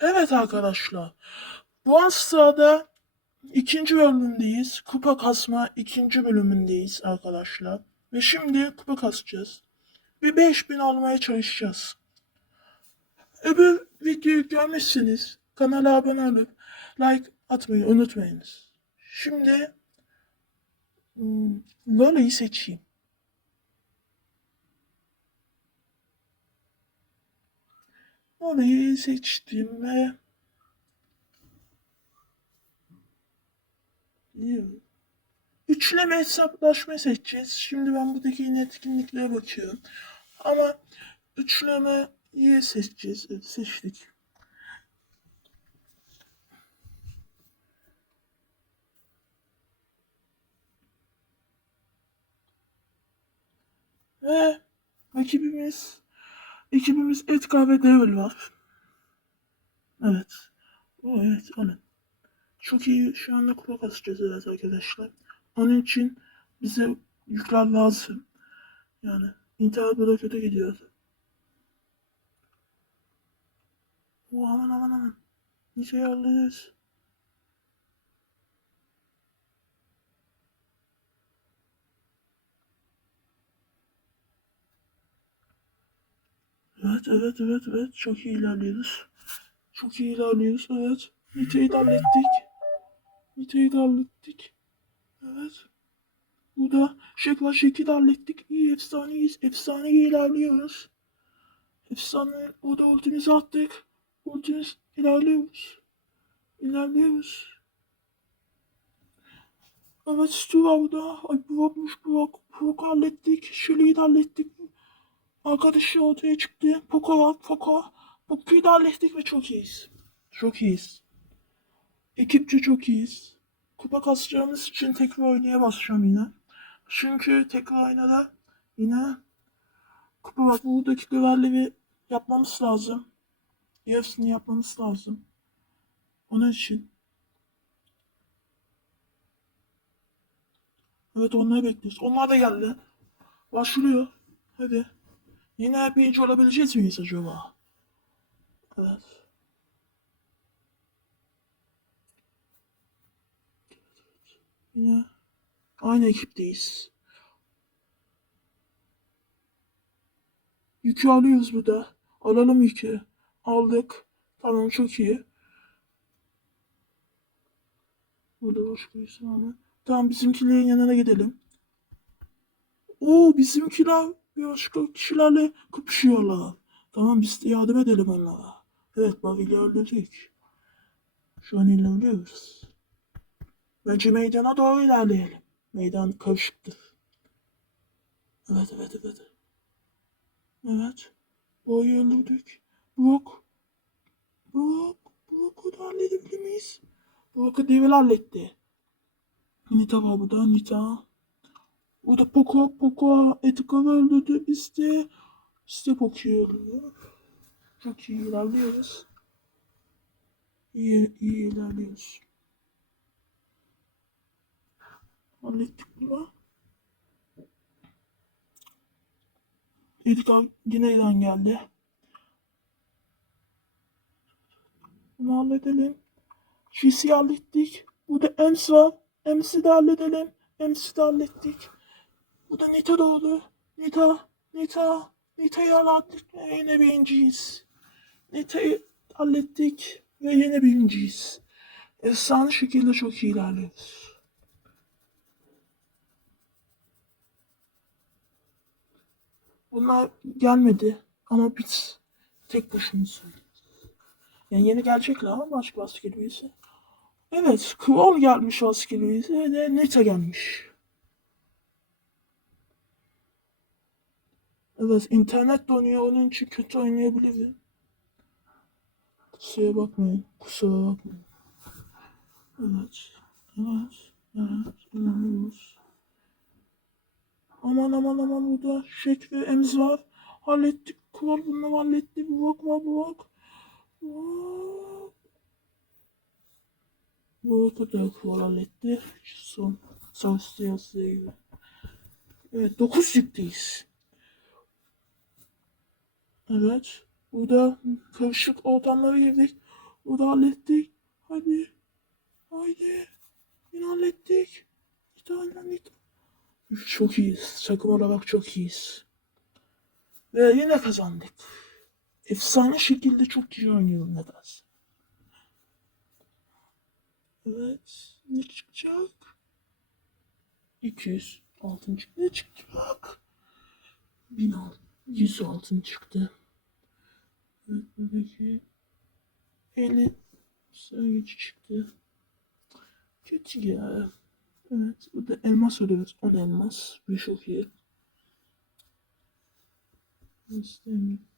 Evet arkadaşlar. Bu sırada ikinci bölümündeyiz. Kupa kasma ikinci bölümündeyiz arkadaşlar. Ve şimdi kupa kasacağız. Ve 5000 almaya çalışacağız. Öbür videoyu görmüşsünüz. Kanala abone olup like atmayı unutmayınız. Şimdi hmm, Lola'yı seçeyim. Lola'yı seçtim ve. Üçleme hesaplaşma seçeceğiz. Şimdi ben buradaki yine etkinliklere bakıyorum. Ama üçlemeyi seçeceğiz. Evet, seçtik. Ve rakibimiz ekibimiz Edgar ve Devil var. Evet. Evet alın. Çok iyi şu anda kupa kasacağız evet arkadaşlar. Onun için bize yükler lazım. Yani internet burada kötü gidiyor. Oo, aman aman aman. Nice'yi hallederiz. Evet evet evet evet çok iyi ilerliyoruz. Çok iyi ilerliyoruz evet. Nite'yi de hallettik. Nite'yi de hallettik. Evet. Bu da şekla şekil hallettik. İyi efsaneyiz. Efsane iyi ilerliyoruz. Efsane. O da ultimizi attık. Ultimiz ilerliyoruz. İlerliyoruz. Evet Stu var burada. Ay Burak'mış Burak. Burak hallettik. Şöleyi de hallettik. Arkadaşı ortaya çıktı. Poco var. Poco. Poco'yu da hallettik ve çok iyiyiz. Çok iyiyiz. Ekipçe çok iyiyiz. Kupa kasacağımız için tekrar oynaya basacağım yine. Çünkü tekrar oynada yine kupa bak buradaki görevleri yapmamız lazım. Hepsini yapmamız lazım. Onun için. Evet onları bekliyoruz. Onlar da geldi. Başlıyor. Hadi. Yine birinci olabileceğiz miyiz acaba? Evet. Yine aynı ekipteyiz. Yükü alıyoruz burada. Alalım yükü. Aldık. Tamam çok iyi. Burada boş bir isim var? Tamam bizimkilerin yanına gidelim. Oo bizimkiler başka kişilerle kapışıyorlar. Tamam biz de yardım edelim onlara. Evet bak ilerledik. Şu an ilerliyoruz. Bence meydana doğru ilerleyelim. Meydan karışıktır. Evet evet evet. Evet. Boyu öldürdük. Burak. Burak. Burak'ı da halledebilir miyiz? Burak'ı Devil halletti. Nita var burada. Nita. O da Poco. Poco Etika'yı öldürdü. Biz de biz de öldürdük. Çok iyi ilerliyoruz. İyi, iyi ilerliyoruz. Hallettik bunu. Edgar Güney'den geldi. Bunu halledelim. Şisi hallettik. Bu da Ems var. Ems'i de halledelim. Ems'i de hallettik. Bu da Nita doğdu. Nita, Nita, Nita'yı hallettik ve yine birinciyiz. Nita'yı hallettik ve yine birinciyiz. Efsane şekilde çok iyi ilerliyoruz. Bunlar gelmedi ama biz tek başımız Yani yeni gelecekler ama başka asker üyesi. Evet, Kral gelmiş asker üyesi ve de Nita gelmiş. Evet, internet donuyor onun için kötü oynayabilirim. Kusura bakmayın, kusura bakmayın. Evet, evet, evet, inanıyoruz. Aman aman aman burada Şek ve Emz var. Hallettik. Kral bunu halletti. Bir bakma bu bak. Bu kadar kral halletti. Son savaşta yazdığı gibi. Evet 9 yükteyiz. Evet. Burada karışık ortamlara girdik. Bu da hallettik. Hadi. Haydi. Yine hallettik. İtalyan Çok iyiyiz. Takım olarak çok iyiyiz. Ve yine kazandık. Efsane şekilde çok iyi oynuyorum nedense. Evet. Ne çıkacak? 200 altın çıktı. Ne çıkacak? 1000 altın. 100 altın çıktı. Buradaki 50 sayıcı çıktı. Kötü ya. Evet, bu da elmas ödüyoruz. 10 elmas. Bu çok iyi. İstemiyorum.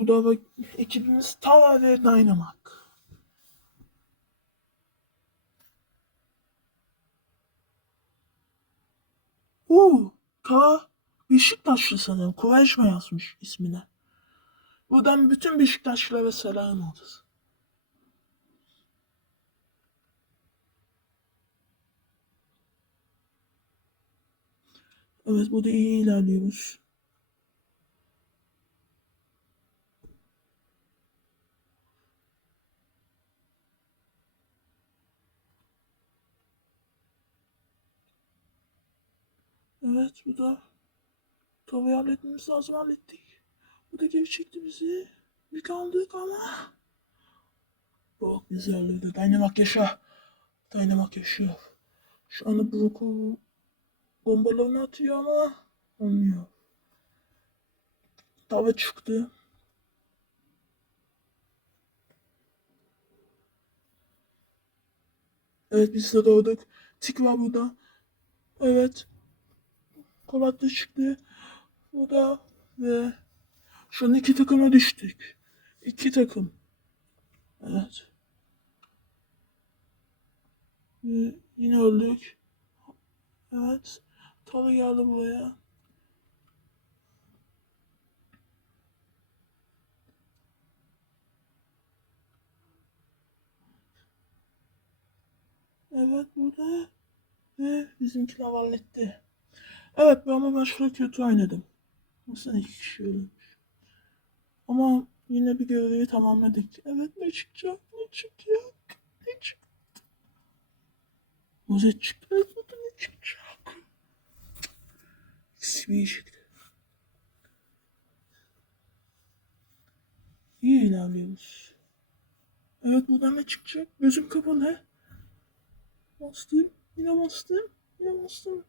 Bu da ekibimiz Tava ve Dynamite. Oo, Tava Beşiktaşlı sanırım. Kuvaşma yazmış ismine. Buradan bütün Beşiktaşlılara selam olsun. Evet, burada iyi ilerliyoruz. Evet, bu da tavayı halletmemiz lazım hallettik. Bu da geri çekti bizi. Bir kaldık ama. Çok güzel oldu. Dynamik yaşa. Dynamik yaşıyor. Şu anda Brook'u bombalarını atıyor ama olmuyor. Tava çıktı. Evet biz de doğduk. Tik var burada. Evet. Kolatlı çıktı. Bu da ve şu an iki takıma düştük. İki takım. Evet. Ve yine öldük. Evet. Talı geldi buraya. Evet burada. Ve bizimkiler halletti. Evet ama ben şurada kötü oynadım. Nasıl iki kişi ölmüş. Ama yine bir görevi tamamladık. Evet ne çıkacak? Ne çıkacak? Ne çıktı? Çıktı. Evet burada ne çıkacak? İsmi çıktı. İyi ilerliyoruz. Evet buradan ne çıkacak? Gözüm kapalı. Bastım. Yine bastım. Yine bastım.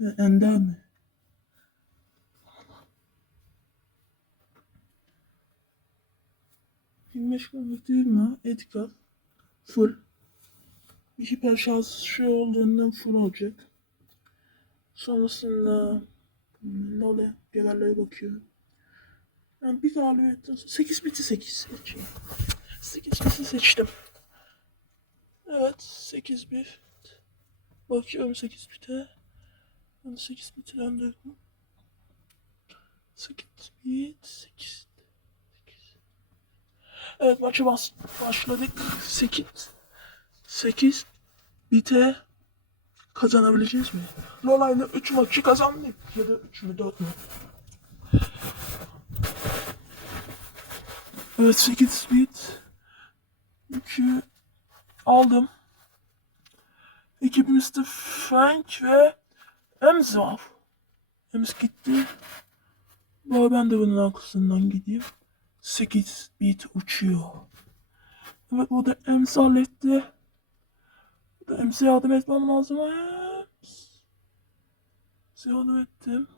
Ve? Film meşgulük değil mi? Edgar. Full. Bir hiper şey olduğundan full olacak. Sonrasında Lole görevlere bakıyorum. Yani bir galibiyetten sonra 8 biti 8 seçeyim. 8 biti seçtim. Evet 8 bir. Bakıyorum 8 bite. Ben 8 bite döndürdüm. 8 bit 8. 8. Evet maça bas başladık. 8. 8 bite kazanabileceğiz mi? Lolay'la 3 maçı kazandık. Ya da 3 mü 4 mü? Evet 8 bit. 2 aldım. Ekibimizde Frank ve Ems var. Ems gitti. Baba ben de bunun arkasından gideyim. 8 bit uçuyor. Evet bu da Ems halletti. Bu da Ems'e yardım etmem lazım. Ems. Ems'e yardım ettim.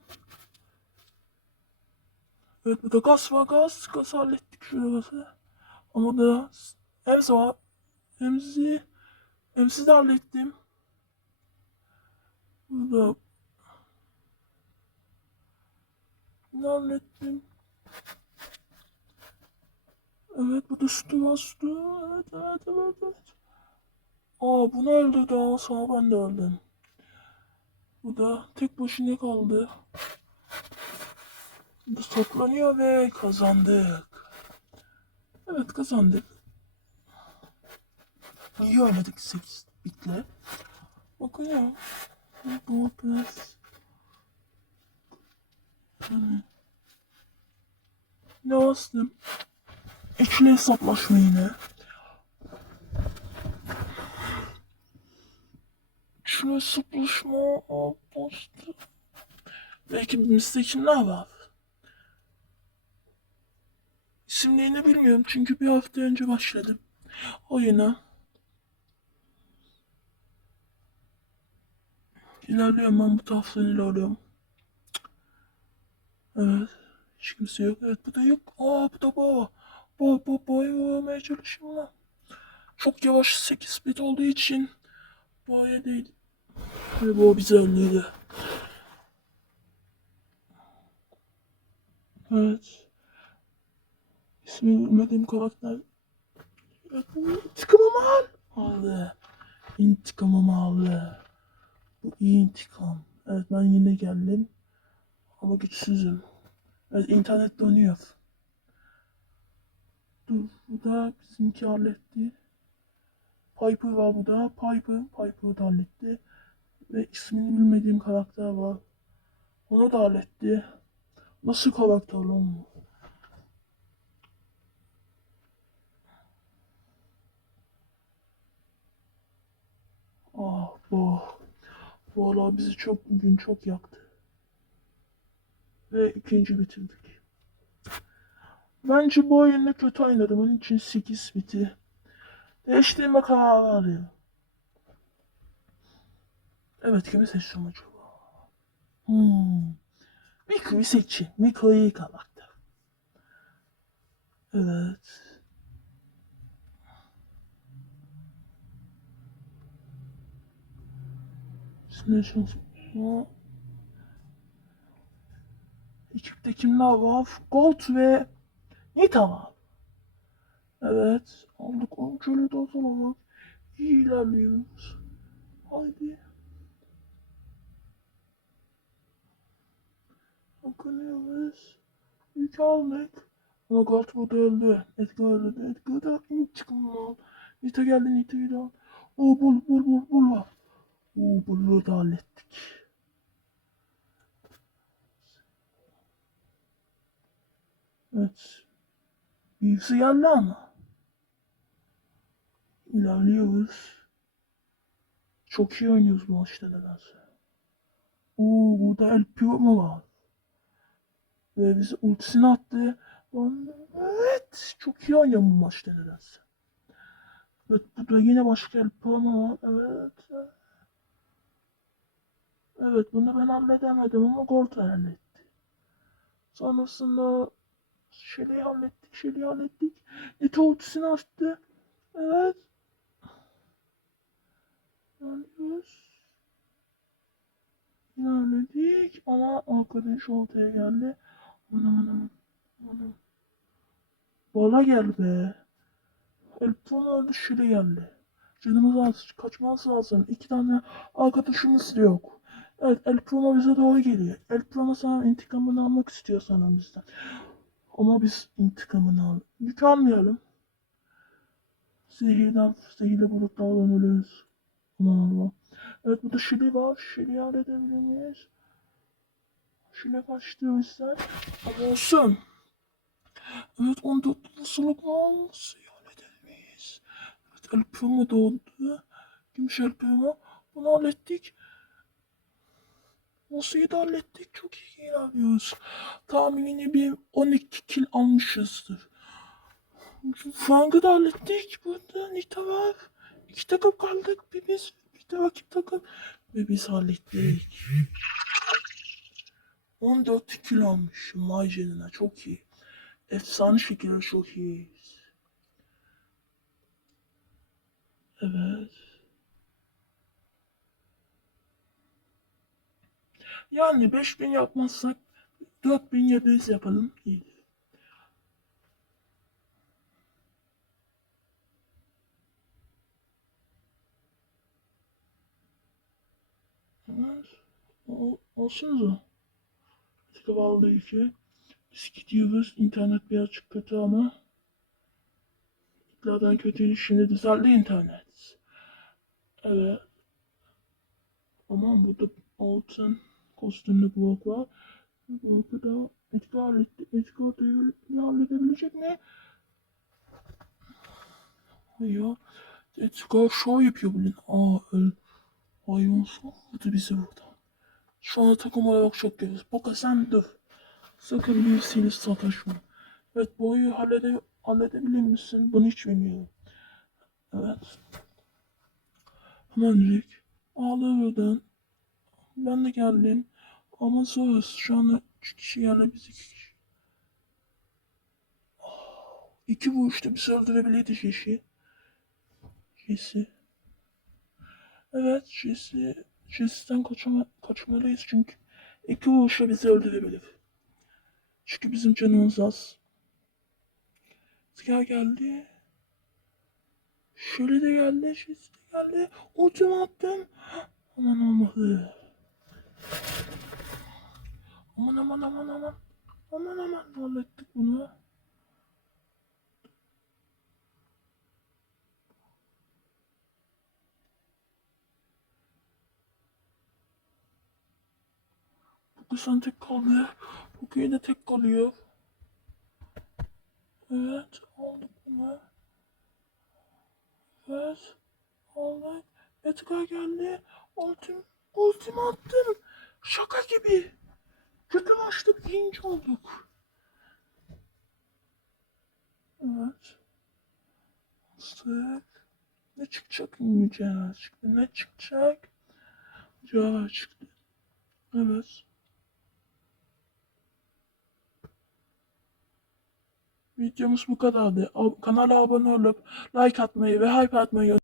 Evet bu da gaz var gaz. Gaz hallettik şurası. Ama da Ems var. Ems'i Ems'i de hallettim. Bu da ne hallettim? Evet bu da sütü sütü. Evet evet evet evet. Aa bunu öldürdü daha sonra ben de öldüm. Bu da tek başına kaldı. Bu toplanıyor ve kazandık. Evet kazandık. İyi oynadık 8 bitle. Bakıyorum. Bu biraz... Yani... Ne bastım? İkili hesaplaşma yine. Şunu hesaplaşma aa, bastı. Belki bir mistake'ler var. İsimlerini bilmiyorum çünkü bir hafta önce başladım oyuna. İlerliyorum ben bu taraftan ilerliyorum. Evet. Hiç kimse yok. Evet bu da yok. Aa bu da bu. Bu bu boy vurmaya çalışıyorum lan. Çok yavaş 8 bit olduğu için boya değil. Ve bu bize önlüydü. Evet. İsmi bilmediğim karakter. Evet, bu intikamımı al. Aldı. İntikamımı aldı. Bu iyi intikam. Evet ben yine geldim. Ama güçsüzüm. Evet internet donuyor. Dur bu da bizimki halletti. Piper var burada. Piper, Piper da halletti. Ve ismini bilmediğim karakter var. Onu da halletti. Nasıl karakter lan bu? Ah bu. Bu olay bizi çok bugün çok yaktı. Ve ikinci bitirdik. Bence bu oyunu kötü oynadım. Onun için 8 biti. Değiştirme kararı arıyor. Evet kimi seçtim acaba? Hmm. Miko'yu seçin. Miko iyi karakter. Evet. Şimdi şansım. Ekipte kimler var? Gold ve Nita var. Evet. Aldık onu şöyle de o zaman. İyi ilerliyoruz. Haydi. Bakınıyoruz. Yük aldık. Ama Gold burada öldü. Edgar öldü. Edgar da intikam al. Nita geldi Nita'yı da al. Oo bul bul bul bul var. Oo bunu da hallettik. Evet. Birisi geldi ama. İlerliyoruz. Çok iyi oynuyoruz bu maçta nedense. Oo burada El Pio var? Ve bize ultisini attı. Evet. Çok iyi oynuyor bu maçta nedense. Evet burada yine başka El Pio var? Evet. Evet bunu ben halledemedim ama Gold halletti. Sonrasında Shelly'i hallettik, Shelly'i hallettik. Nita ultisini açtı. Evet. Yanıyoruz. İlerledik ama arkadaş ortaya geldi. Anam anam. Anam. Bala gel be. Elpon öldü Shelly geldi. Canımız az, kaçmamız lazım. İki tane arkadaşımız yok. Evet El bize doğru geliyor. El Primo sana intikamını almak istiyor sana bizden. Ama biz intikamını al. Yük almayalım. Zehirden, zehirli bulutlardan ölürüz. Aman Allah. Evet burada Şili var. Şili'yi halledebilir miyiz? Şili kaçtı bizden. Ama olsun. Evet 14 musluluk var. Nasıl halledebilir miyiz? Evet El Primo doğdu. Gümüş El Primo. Bunu hallettik. Nasıl da hallettik? Çok iyi ilerliyoruz. Tahmini bir 12 kill almışızdır. Frank'ı da hallettik. Burada Nita var. İki takım kaldık. Bir biz, bir de rakip takım. Ve biz hallettik. 14 kill almış. Vay canına çok iyi. Efsane şekilde çok iyiyiz. Evet. Yani 5000 yapmazsak 4700 yapalım. Evet. O, olsun da. Tıkı aldı ki. Biz gidiyoruz. İnternet birazcık kötü ama. Tekrardan kötüydü şimdi düzeldi internet. Evet. Aman burada altın kostümlü blok var. Bu bloku da Edgar halletti. Da halledebilecek mi? Ya Edgar şov yapıyor bugün. Aa öl. Hayvan vurdu bizi burada. Şu anda takım olarak çok görüyoruz. Boka sen dur. Sakın birisiyle sataşma. Evet boyu hallede, halledebilir misin? Bunu hiç bilmiyorum. Evet. Hemen Rick. Ağla buradan. Ben de geldim. Ama zoruz. Şu anda üç kişi yerle biz iki kişi. Ah, İki vuruşta bizi öldürebilirdi Jesse. Jesse. Evet Jesse. Jesse'den kaçama, kaçmalıyız çünkü iki vuruşla bizi öldürebilir. Çünkü bizim canımız az. Rüzgar geldi. Şöyle de geldi. Jesse de geldi. Ultimi attım. Aman olmadı. Aman aman aman aman. Aman aman hallettik bunu. Bu kızın tek kaldı. Köy de tek kalıyor. Evet aldık bunu. Evet aldık. Edgar geldi. Ultim, ultim attım. Şaka gibi. Kötü maçta birinci olduk. Evet. Bastık. Ne çıkacak mücadele çıktı. Ne çıkacak? Cevap çıktı. Evet. Videomuz bu kadardı. Kanala abone olup like atmayı ve hype atmayı